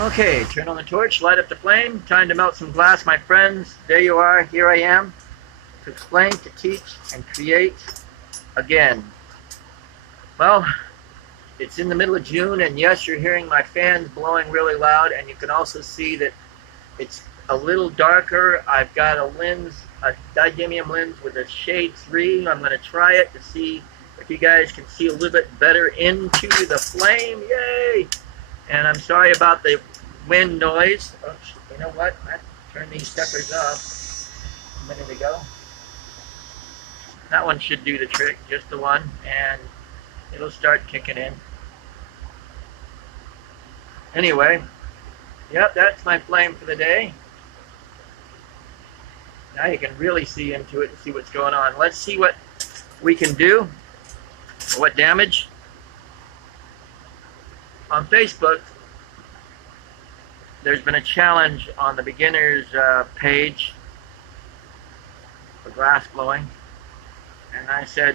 Okay, turn on the torch, light up the flame. Time to melt some glass, my friends. There you are. Here I am to explain, to teach, and create again. Well, it's in the middle of June, and yes, you're hearing my fans blowing really loud, and you can also see that it's a little darker. I've got a lens, a didymium lens with a shade 3. I'm going to try it to see if you guys can see a little bit better into the flame. Yay! And I'm sorry about the wind noise. Oops, you know what? I turned these suckers off a minute ago. That one should do the trick, just the one, and it'll start kicking in. Anyway, yep, that's my flame for the day. Now you can really see into it and see what's going on. Let's see what we can do, what damage. On Facebook, there's been a challenge on the beginners page for glass blowing, and I said,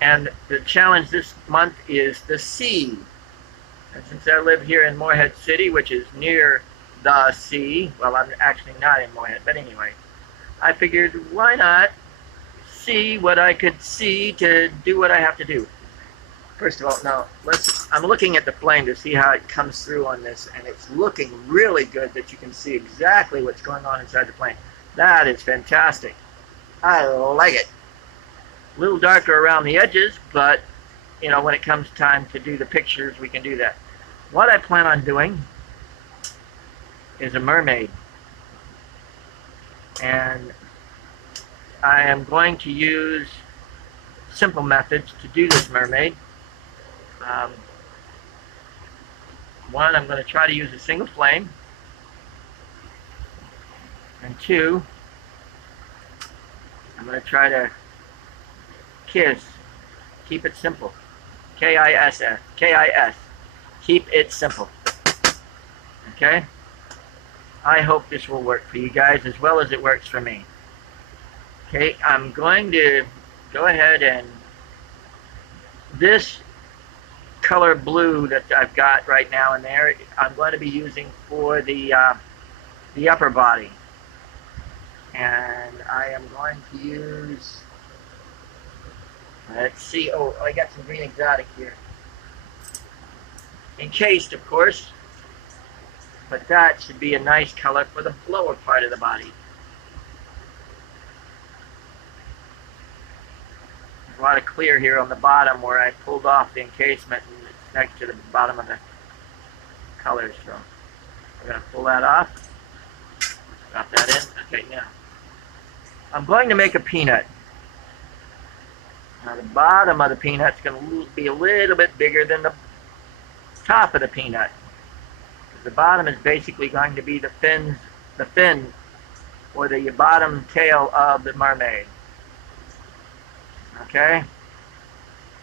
and the challenge this month is the sea. And since I live here in Morehead City, which is near the sea, well, I'm actually not in Morehead, but anyway, I figured why not see what I could see to do what I have to do. First of all, now I'm looking at the flame to see how it comes through on this, and it's looking really good that you can see exactly what's going on inside the flame. That is fantastic. I like it. A little darker around the edges, but you know, when it comes time to do the pictures, we can do that. What I plan on doing is a mermaid, and I am going to use simple methods to do this mermaid. One, I'm going to try to use a single flame, and two, I'm going to try to kiss. Keep it simple. K-I-S-S. K-I-S. Keep it simple. Okay? I hope this will work for you guys as well as it works for me. Okay, I'm going to go ahead and this color blue that I've got right now in there, I'm going to be using for the upper body. And I am going to use, let's see, oh, I got some green exotic here. Encased, of course, but that should be a nice color for the lower part of the body. There's a lot of clear here on the bottom where I pulled off the encasement, and it's next to the bottom of the colors. So we're going to pull that off. Drop that in. Okay, now I'm going to make a peanut. Now the bottom of the peanut's going to be a little bit bigger than the top of the peanut. The bottom is basically going to be the fin or the bottom tail of the mermaid. Okay?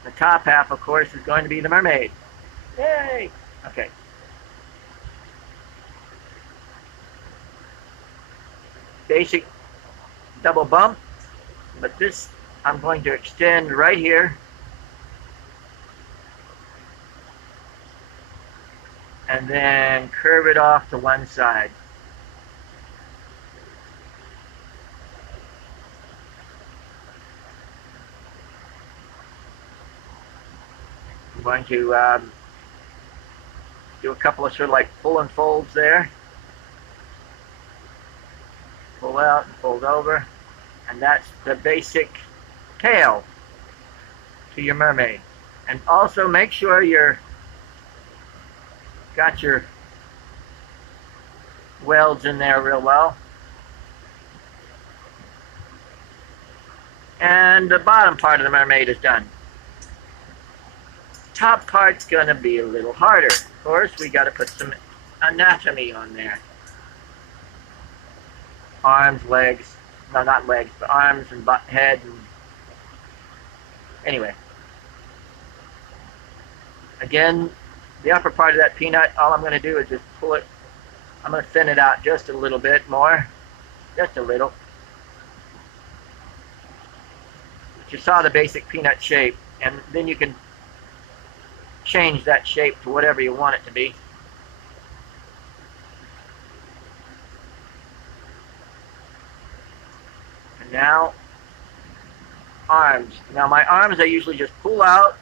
The top half, of course, is going to be the mermaid. Yay! Okay. Basic double bump, but this I'm going to extend right here and then curve it off to one side. I'm going to do a couple of sort of like pull and folds there. Pull out and fold over, and that's the basic tail to your mermaid. And also make sure you're got your welds in there real well. And the bottom part of the mermaid is done. Top part's gonna be a little harder. Of course, we gotta put some anatomy on there. Arms, legs, no, not legs, but arms and head. And anyway, again, the upper part of that peanut, all I'm going to do is just pull it. I'm going to thin it out just a little bit more, just a little. But you saw the basic peanut shape, and then you can change that shape to whatever you want it to be. And now, arms. Now my arms I usually just pull out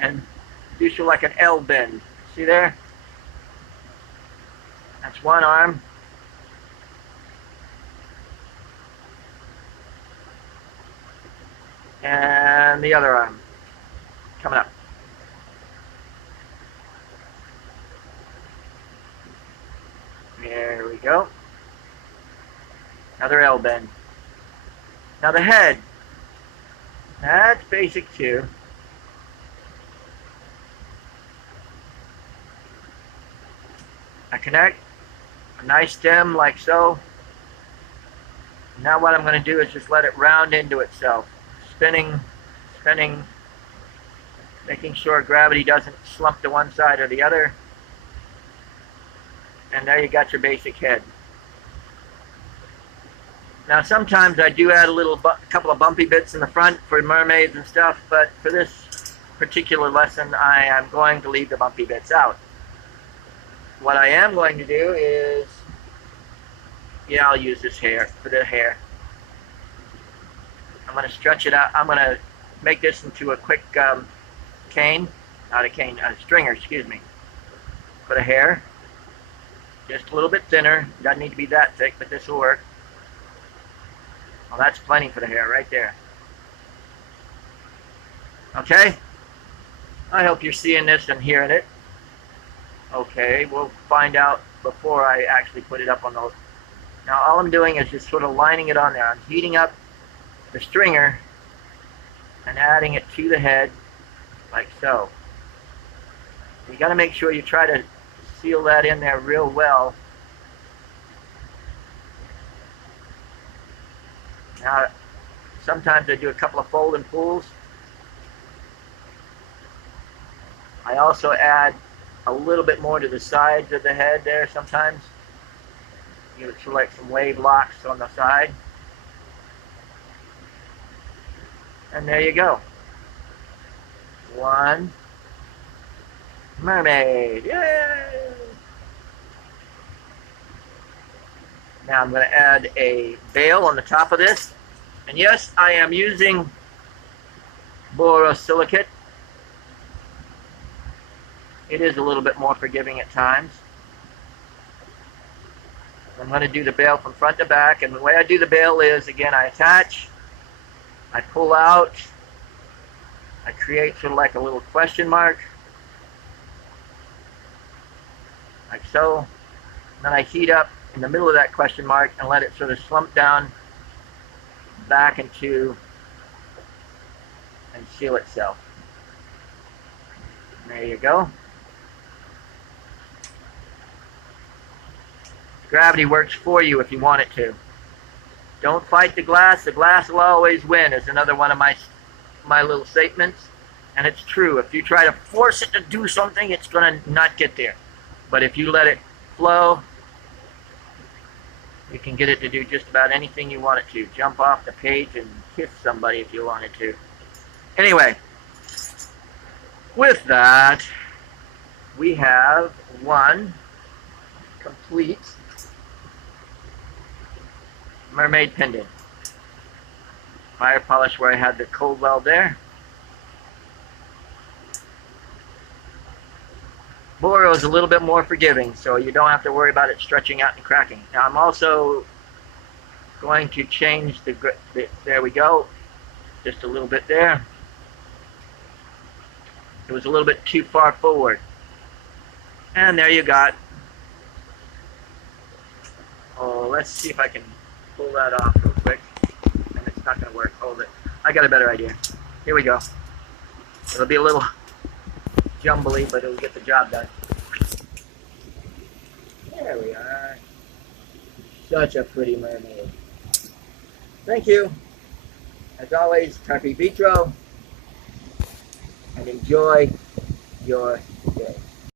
and do so like an L bend. See there? That's one arm. And the other arm coming up. There we go. Another L bend. Now the head. That's basic too. I connect a nice stem like so. Now what I'm going to do is just let it round into itself. Spinning, spinning, making sure gravity doesn't slump to one side or the other. And there you got your basic head. Now sometimes I do add a couple of bumpy bits in the front for mermaids and stuff, but for this particular lesson I am going to leave the bumpy bits out. What I am going to do is, yeah, I'll use this hair for the hair. I'm going to stretch it out. I'm going to make this into a quick cane, not a cane, a stringer, excuse me, for the hair. Just a little bit thinner. Doesn't need to be that thick, but this will work. Well, that's plenty for the hair right there. Okay? I hope you're seeing this and hearing it. Okay, we'll find out before I actually put it up on those. Now all I'm doing is just sort of lining it on there. I'm heating up the stringer and adding it to the head like so. You got to make sure you try to seal that in there real well. Now sometimes I do a couple of fold and pulls. I also add a little bit more to the sides of the head there sometimes. You select some wave locks on the side. And there you go. One mermaid. Yay! Now I'm going to add a veil on the top of this. And yes, I am using borosilicate. It is a little bit more forgiving at times. I'm going to do the bail from front to back, and the way I do the bail is, again, I attach, I pull out, I create sort of like a little question mark, like so, and then I heat up in the middle of that question mark and let it sort of slump down back into and seal itself. There you go. Gravity works for you if you want it to. Don't fight the glass will always win is another one of my little statements. And it's true. If you try to force it to do something, it's going to not get there. But if you let it flow, you can get it to do just about anything you want it to. Jump off the page and kiss somebody if you wanted to. Anyway, with that, we have one complete mermaid pendant. Fire polish where I had the cold weld there. Boro is a little bit more forgiving, so you don't have to worry about it stretching out and cracking. Now I'm also going to change there we go, just a little bit there. It was a little bit too far forward. And there you got. Oh, let's see if I can pull that off real quick. And it's not going to work. Hold it. I got a better idea. Here we go. It'll be a little jumbly, but it'll get the job done. There we are. Such a pretty mermaid. Thank you. As always, carpe vitro. And enjoy your